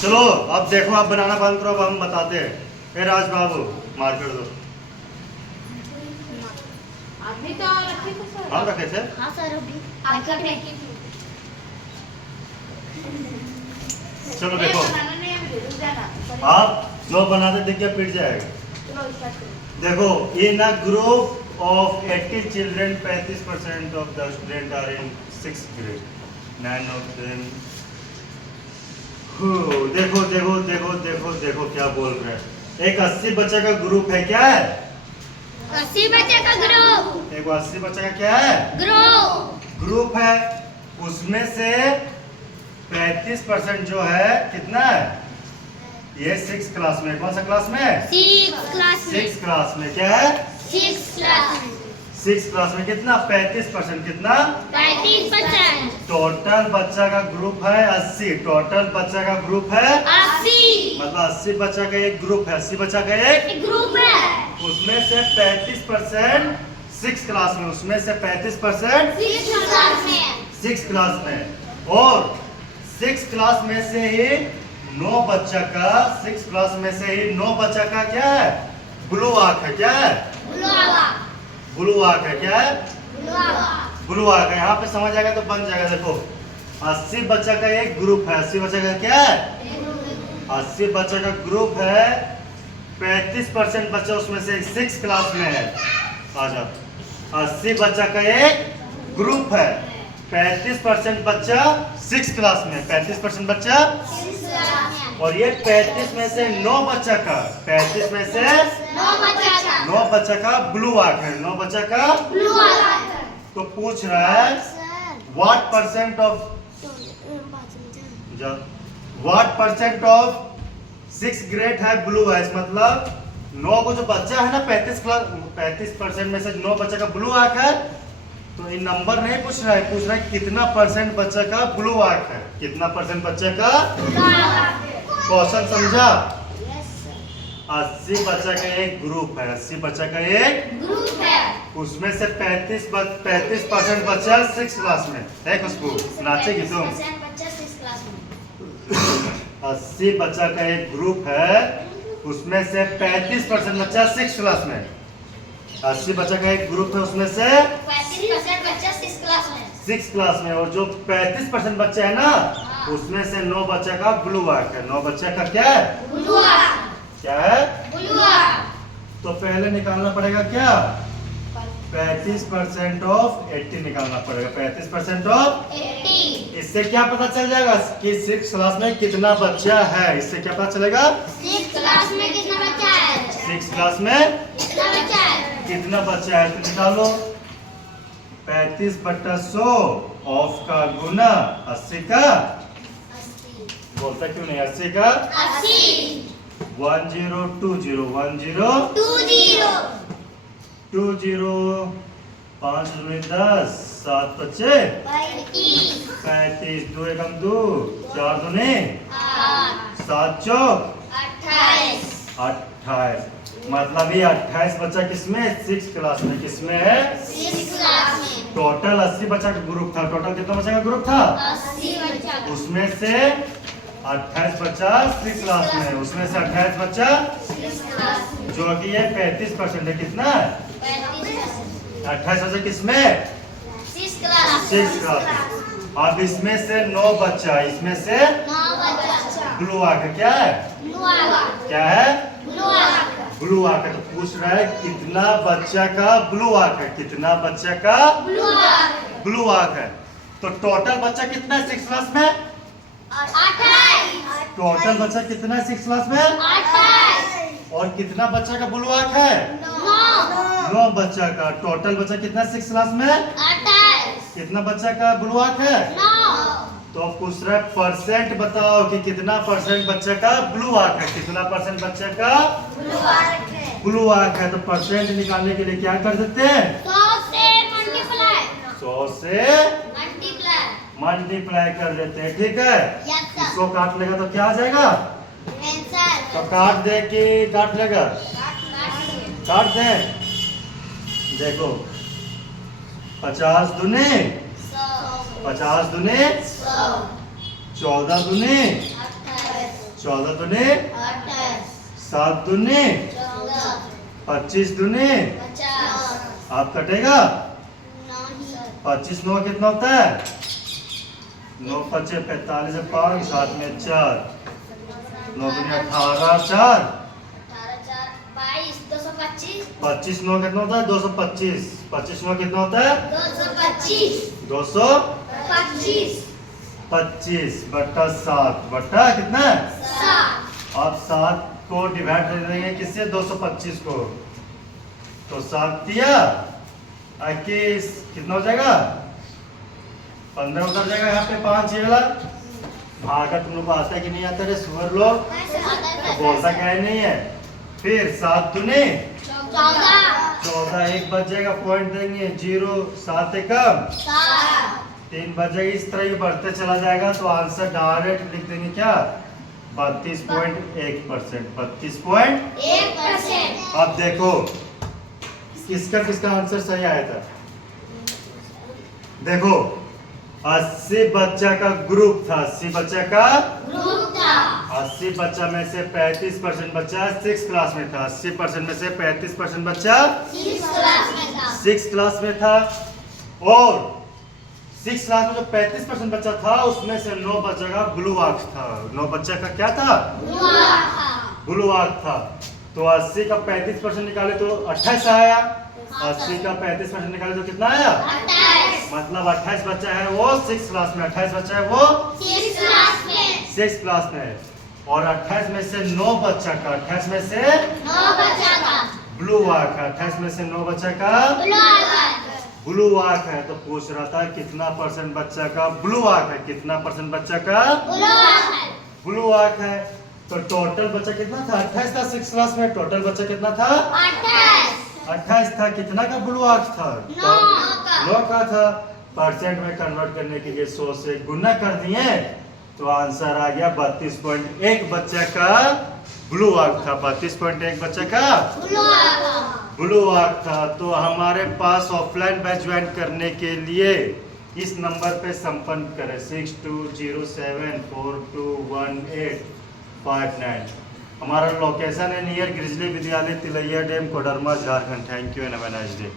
चलो अब देखो, आप बनाना बंद करो, अब हम बताते हैं। ए राज बाबू मार कर दो। अभी तो रखे थे सर। हाँ रखे थे। हाँ सर अभी आपका पैकेट चलो देखो, बनाना नहीं अभी रुक जाना। आप जो बनाते देख के पिट जाएगा। चलो स्टार्ट करो। देखो, in a group of 80 children 35% of the student are in 6th grade, 9 of them. देखो देखो देखो देखो देखो क्या बोल रहे हैं। एक 80 बच्चे का ग्रुप है, क्या है? 80 बच्चे का ग्रुप। एक 80 बच्चे का क्या है? ग्रुप है। उसमें से 35% जो है कितना है? ये 6 क्लास में। कौन सा क्लास में? 6 क्लास में। 6 क्लास में क्या है? 6 क्लास में। 6 क्लास में कितना? 35%। कितना? 35%। टोटल बच्चा का ग्रुप है 80। टोटल बच्चा का ग्रुप है 80 मतलब 80 बच्चा का एक ग्रुप है। 80 बच्चा का एक ग्रुप है। उसमें से 35% 6 क्लास में। उसमें से 35% 6 क्लास में। 6 क्लास में। और 6 क्लास में से ही 9 बच्चा का 6 क्लास में से ही 9 बच्चा का क्या है? ब्लू आर्क है। क्या है? ब्लू आर्क है। क्या है? ब्लू आर्क है। यहाँ पे समझ आएगा तो बन जाएगा। देखो 80 बच्चा का एक ग्रुप है। 80 बच्चा का क्या है? 80 बच्चा का ग्रुप है। 35% बच्चा उसमें से 6 क्लास में है। आ जाओ। 80 बच्चा का एक ग्रुप है। 35% बच्चा 6 क्लास में। 35% बच्चा। और ये 35 में से 9 बच्चा का 35 में से 9 बच्चा का ब्लू आर्क है। 9 बच्चा का तो पूछ रहा है व्हाट परसेंट ऑफ 6 ग्रेड है ब्लू है। मतलब 9 को जो बच्चा है ना 35% में से 9 बच्चा का ब्लू आर्क है। तो ये नंबर नहीं पूछ रहा है, पूछ रहा है कितना परसेंट बच्चा का ब्लू आर्क है। कितना परसेंट बच्चे का? क्वेश्चन समझा? 80 बच्चा का एक ग्रुप है। 80 बच्चा का एक ग्रुप है। उसमें से 35% बच्चा 6 क्लास में है। खुशबू नाचेगी तुम। 80 बच्चा का एक ग्रुप है। उसमें से 35% बच्चा 6 क्लास में। 80 बच्चा का एक ग्रुप है। उसमें से 35% बच्चा 6 क्लास में। 6 क्लास में। और जो 35% बच्चे है ना उसमें से 9 बच्चा का ब्लू आर्क है। 9 बच्चा का क्या है? क्या है? तो पहले निकालना पड़ेगा क्या? 35% ऑफ 80 निकालना पड़ेगा। 35% ऑफ 80। इससे क्या पता चल जाएगा कि 6 क्लास में कितना बच्चा है? इससे क्या पता चलेगा? 6 क्लास में कितना बच्चा है? 6 क्लास में कितना बच्चा है? कितना बच्चा है? तो निकालो 35/100 ऑफ का गुना 80 का। बोलता क्यों नहीं? 80 का 80 1020 10 5 दूनी 10 7 बच्चे 35 2 एकम 2 4 दूनी 7 चौक 28। मतलब ये 28 बच्चा किसमें? 6 क्लास में। किसमें है? 6 क्लास में। टोटल 80 बच्चा का ग्रुप था। टोटल कितना बच्चा का ग्रुप था? 80 बच्चा। उसमें से 28 बच्चा 6 क्लास में। उसमें से 28 बच्चा 6 क्लास में। जो कि ये 35% है। कितना? 35%। 28 बच्चा किसमें? 6 क्लास। 6 क्लास में। अब इसमें से 9 बच्चा। इसमें से 9 बच्चा। ब्लू आर्क क्या है? क्या है? ब्लू आर्क है। तो पूछ रहा है कितना बच्चा का ब्लू आर्क है? कितना बच्चा का ब्लू आर्क है? तो टोटल बच्चा कितना है 6 क्लास में? 28। टोटल बच्चा कितना है 6 क्लास में? 28। और कितना बच्चा का ब्लू आर्क है? 9 बच्चा का। टोटल बच्चा कितना 6 क्लास में? 28। कितना बच्चा का ब्लू आर्क है? 9। तो पूछ रहा है परसेंट बताओ कि कितना परसेंट बच्चे का ब्लू आर्क है। कितना परसेंट बच्चे का ब्लू आर्क है? तो परसेंट निकालने के लिए क्या कर सकते हैं? 100 से मल्टीप्लाई। 100 से मल्टीप्लाई कर देते हैं। ठीक है। Yes, sir. इसको काट लेगा तो क्या आ जाएगा? आंसर। तो काट दे कि काट लेगा? काट दे। देखो 50 दूनी 100। 50 दूनी 100। 14 दूनी 28। 14 दूनी 28 7 दूनी 14 25 दूनी 50 आप कटेगा नहीं 25 9 कितना होता है 9 5 45 5 7 में 4 9 दूनी 18 4 18 4 22 225 25 9 कितना होता है 225 25 9 कितना होता है 225 225 25 बट्टा 7 बट्टा कितना है 7 आप 7 को डिवाइड कर देंगे किससे 225 को तो 7 दिया 21 कितना हो जाएगा 15 उतर जाएगा यहाँ पे 5 ये वाला भागा तुम लोग को आता है कि नहीं आता रे सुअर लोग बोलता क्या है नहीं है फिर 7 दूनी 14 14 एक बच जाएगा पॉइंट देंगे 0 7 एकम 7 3 बच जाएगा इस तरह ही बढ़ते चला जाएगा तो आंसर डायरेक्ट लिख देंगे क्या 32.1% 32. 1% अब देखो किसका किसका आंसर सही आया था देखो 80 बच्चा का ग्रुप था 80 बच्चा का ग्रुप था 80 बच्चा में से 35% बच्चा 6 क्लास में था 80% में से 35% बच्चा 6 क्लास में था 6 क्लास में था और 6 क्लास में जो 35% बच्चा था उसमें से 9 बच्चा का ब्लू आर्क था 9 बच्चा का क्या था हुआ था ब्लू आर्क था तो 80 का 35% निकाले तो 28 आया 80 का 35% निकाले तो कितना आया 28 मतलब 28 बच्चा है वो 6 क्लास में 28 बच्चा है वो 6 क्लास में 6 क्लास में है और 28 में से 9 बच्चा का 28 में से 9 बच्चा था ब्लू आर्क है 28 में से 9 बच्चा का ब्लू आर्क है तो पूछ रहा था कितना परसेंट बच्चा का ब्लू आर्क है कितना परसेंट बच्चा का ब्लू आर्क है तो टोटल बच्चा कितना था 28 था 6 क्लास में टोटल बच्चा कितना था 28 था कितना का ब्लू आर्क था 9 का था परसेंट में कन्वर्ट करने के लिए 100 से गुना कर दिए तो आंसर आ गया 32.1 बच्चा का ब्लू आर्क था 32.1 बच्चा का ब्लू आर्क था तो हमारे पास ऑफलाइन बैच ज्वाइन करने के लिए इस नंबर पे संपर्क करें 6207421859 हमारा लोकेशन है near Grizzly Vidyalaya Tilaiya dam Koderma Jharkhand thank you and have a nice day